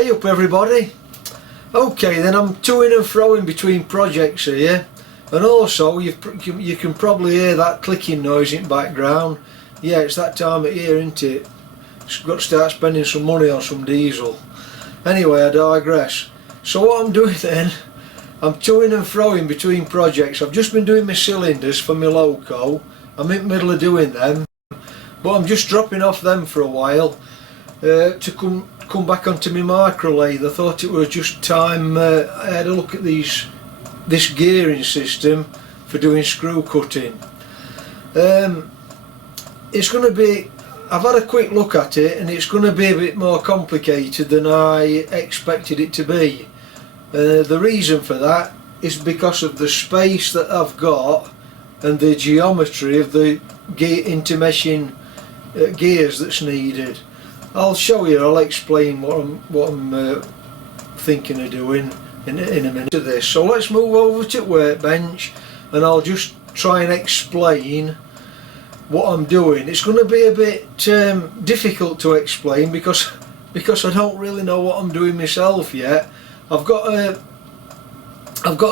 Hey up everybody. Okay then, I'm to-ing and fro-ing between projects here, and also you can probably hear that clicking noise in the background. Yeah, it's that time of year, isn't it? It's got to start spending some money on some diesel. Anyway, I digress. So what I'm doing then, I'm to-ing and fro-ing between projects. I've just been doing my cylinders for my loco. I'm in the middle of doing them, but I'm just dropping off them for a while to come back onto my micro lathe. I thought it was just time I had a look at this gearing system for doing screw cutting. It's going to be, I've had a quick look at it, and it's going to be a bit more complicated than I expected it to be. The reason for that is because of the space that I've got and the geometry of the gear intermeshing gears that's needed. I'll show you, I'll explain what I'm thinking of doing in a minute to this. So let's move over to the workbench and I'll just try and explain what I'm doing. It's going to be a bit difficult to explain because I don't really know what I'm doing myself yet. I've got a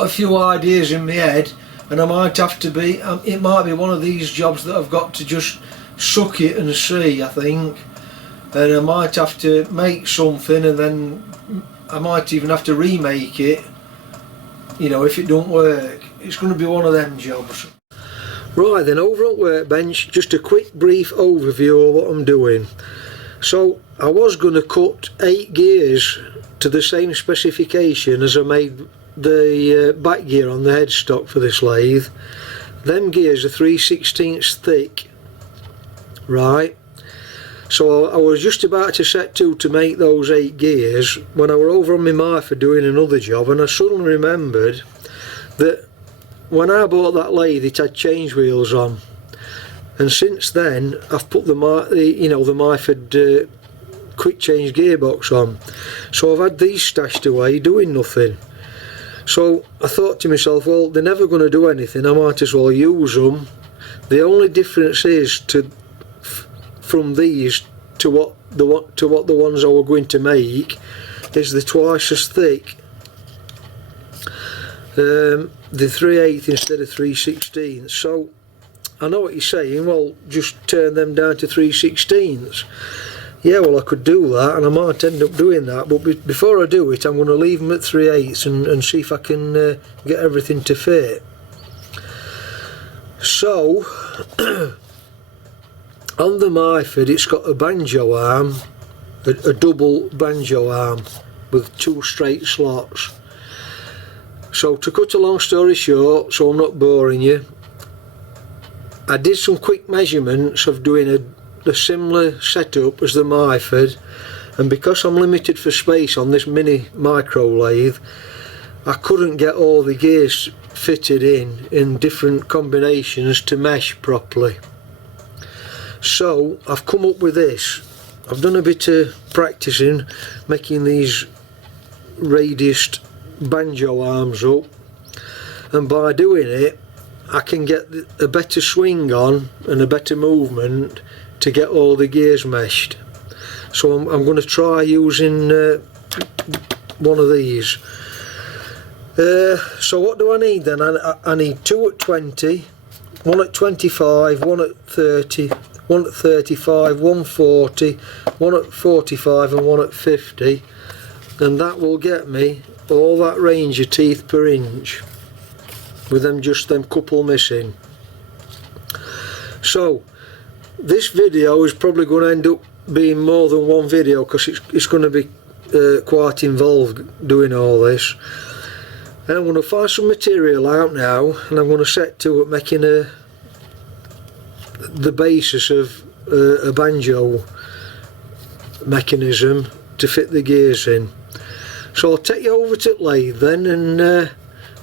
few ideas in my head, and I might have to be, it might be one of these jobs that I've got to just suck it and see, I think. And I might have to make something, and then I might even have to remake it, you know, if it don't work. It's going to be one of them jobs. Right then, over at workbench, just a quick brief overview of what I'm doing. So I was going to cut 8 gears to the same specification as I made the back gear on the headstock for this lathe. Them gears are 3/16 thick, right? So I was just about to set to make those 8 gears when I were over on my Myford doing another job, and I suddenly remembered that when I bought that lathe it had change wheels on, and since then I've put the Myford quick change gearbox on. So I've had these stashed away doing nothing. So I thought to myself, well, they're never going to do anything, I might as well use them. The only difference is from these to what the ones I were going to make is they're twice as thick. The 3/8 instead of 3/16. So I know what you're saying, well, just turn them down to 3/16. Yeah, well, I could do that, and I might end up doing that, but before I do it I'm going to leave them at 3/8 and see if I can get everything to fit. So on the Myford it's got a banjo arm, a double banjo arm with 2 straight slots. So to cut a long story short, so I'm not boring you, I did some quick measurements of doing a similar setup as the Myford, and because I'm limited for space on this mini micro lathe, I couldn't get all the gears fitted in different combinations to mesh properly. So I've come up with this. I've done a bit of practicing making these radiused banjo arms up, and by doing it I can get a better swing on and a better movement to get all the gears meshed. So I'm going to try using one of these. So what do I need then? I need 2 at 20, 1 at 25, 1 at 30, 1 at 35, 1 40, 1 at 45 and 1 at 50, and that will get me all that range of teeth per inch with just them couple missing. So this video is probably going to end up being more than one video because it's going to be quite involved doing all this. And I'm going to find some material out now, and I'm going to set to it making the basis of a banjo mechanism to fit the gears in. So I'll take you over to the lathe then, and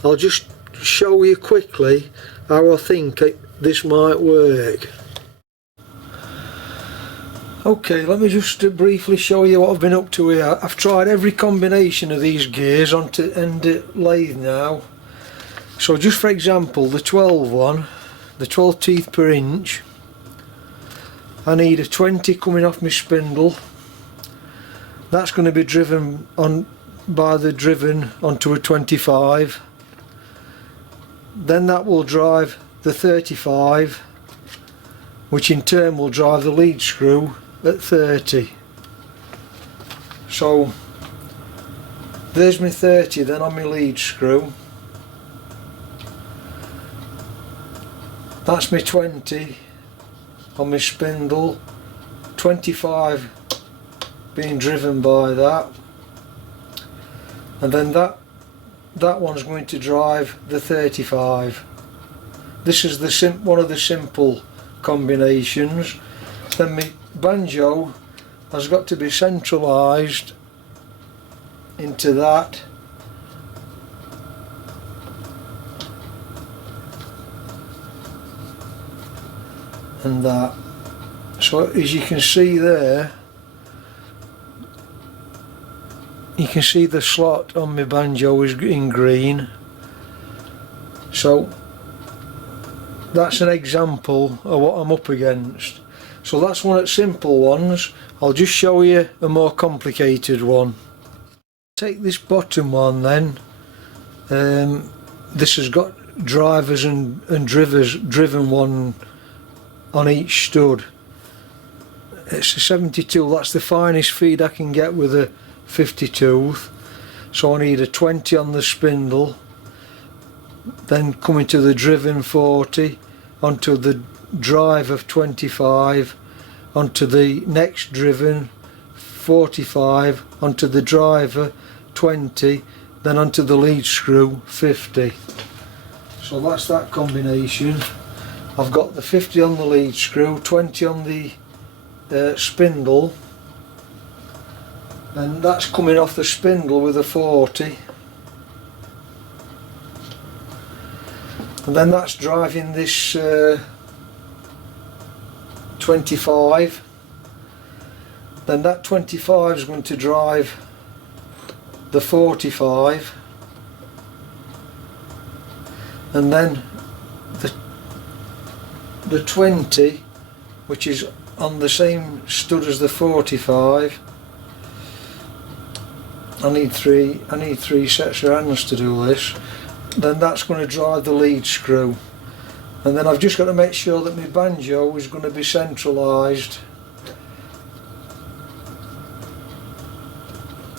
I'll just show you quickly how I think this might work. Okay, let me just briefly show you what I've been up to here. I've tried every combination of these gears onto the lathe now. So just for example, the 12 one, the 12 teeth per inch, I need a 20 coming off my spindle. That's going to be driven on by the driven onto a 25. Then that will drive the 35, which in turn will drive the lead screw at 30. So there's my 30 then on my lead screw. That's my 20 on my spindle, 25 being driven by that, and then that one's going to drive the 35. This is the one of the simple combinations. Then my banjo has got to be centralised into that, and that. So as you can see there, you can see the slot on my banjo is in green. So that's an example of what I'm up against. So that's one of the simple ones. I'll just show you a more complicated one. Take this bottom one then. This has got drivers and driven one on each stud. It's a 72, that's the finest feed I can get with a 50 tooth. So I need a 20 on the spindle, then coming to the driven 40, onto the drive of 25, onto the next driven 45, onto the driver 20, then onto the lead screw 50. So that's that combination. I've got the 50 on the lead screw, 20 on the spindle, and that's coming off the spindle with a 40, and then that's driving this 25. Then that 25 is going to drive the 45, and then the 20, which is on the same stud as the 45. I need three sets of hands to do this. Then that's going to drive the lead screw, and then I've just got to make sure that my banjo is going to be centralised.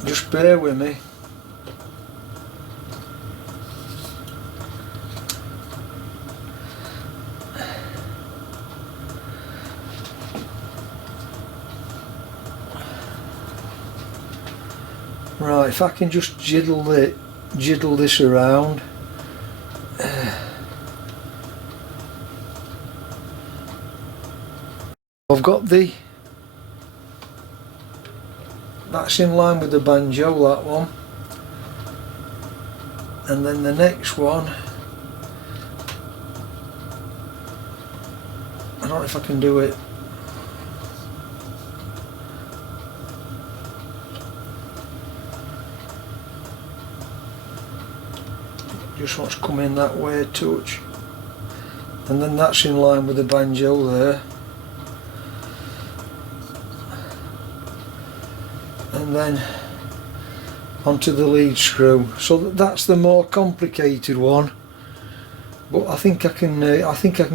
Just bear with me. Right, if I can just jiddle this around. I've got that's in line with the banjo, that one, and then the next one, I don't know if I can do it. Just wants to come in that way a touch, and then that's in line with the banjo there, and then onto the lead screw. So that's the more complicated one, but I think I can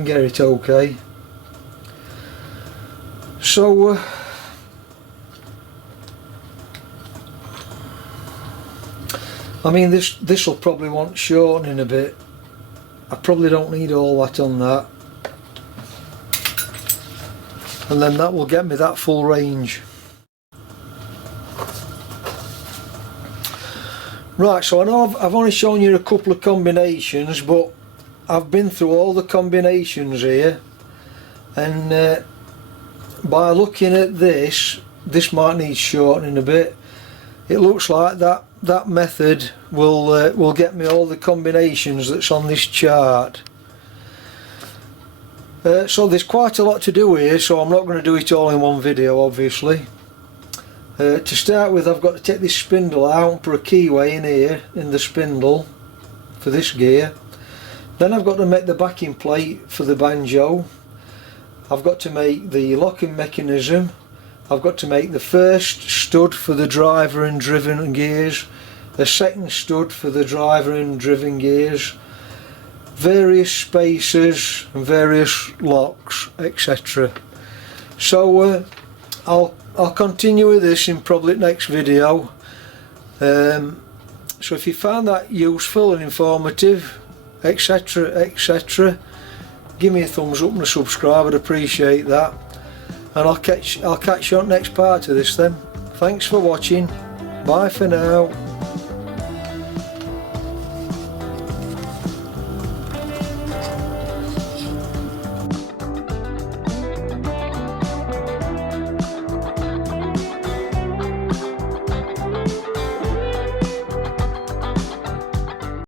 get it okay. So I mean, this will probably want shortening a bit. I probably don't need all that on that, and then that will get me that full range. Right, so I know I've only shown you a couple of combinations, but I've been through all the combinations here, and by looking at this might need shortening a bit. It looks like that method will get me all the combinations that's on this chart. So there's quite a lot to do here, so I'm not going to do it all in one video, obviously. To start with, I've got to take this spindle out and put a keyway in here in the spindle for this gear. Then I've got to make the backing plate for the banjo. I've got to make the locking mechanism. I've got to make the first stud for the driver and driven gears, the second stud for the driver and driven gears, various spacers and various locks, etc. So I'll continue with this in probably next video. So if you found that useful and informative, etc, etc, give me a thumbs up and a subscribe, I'd appreciate that. And I'll catch you on the next part of this then. Thanks for watching, bye for now.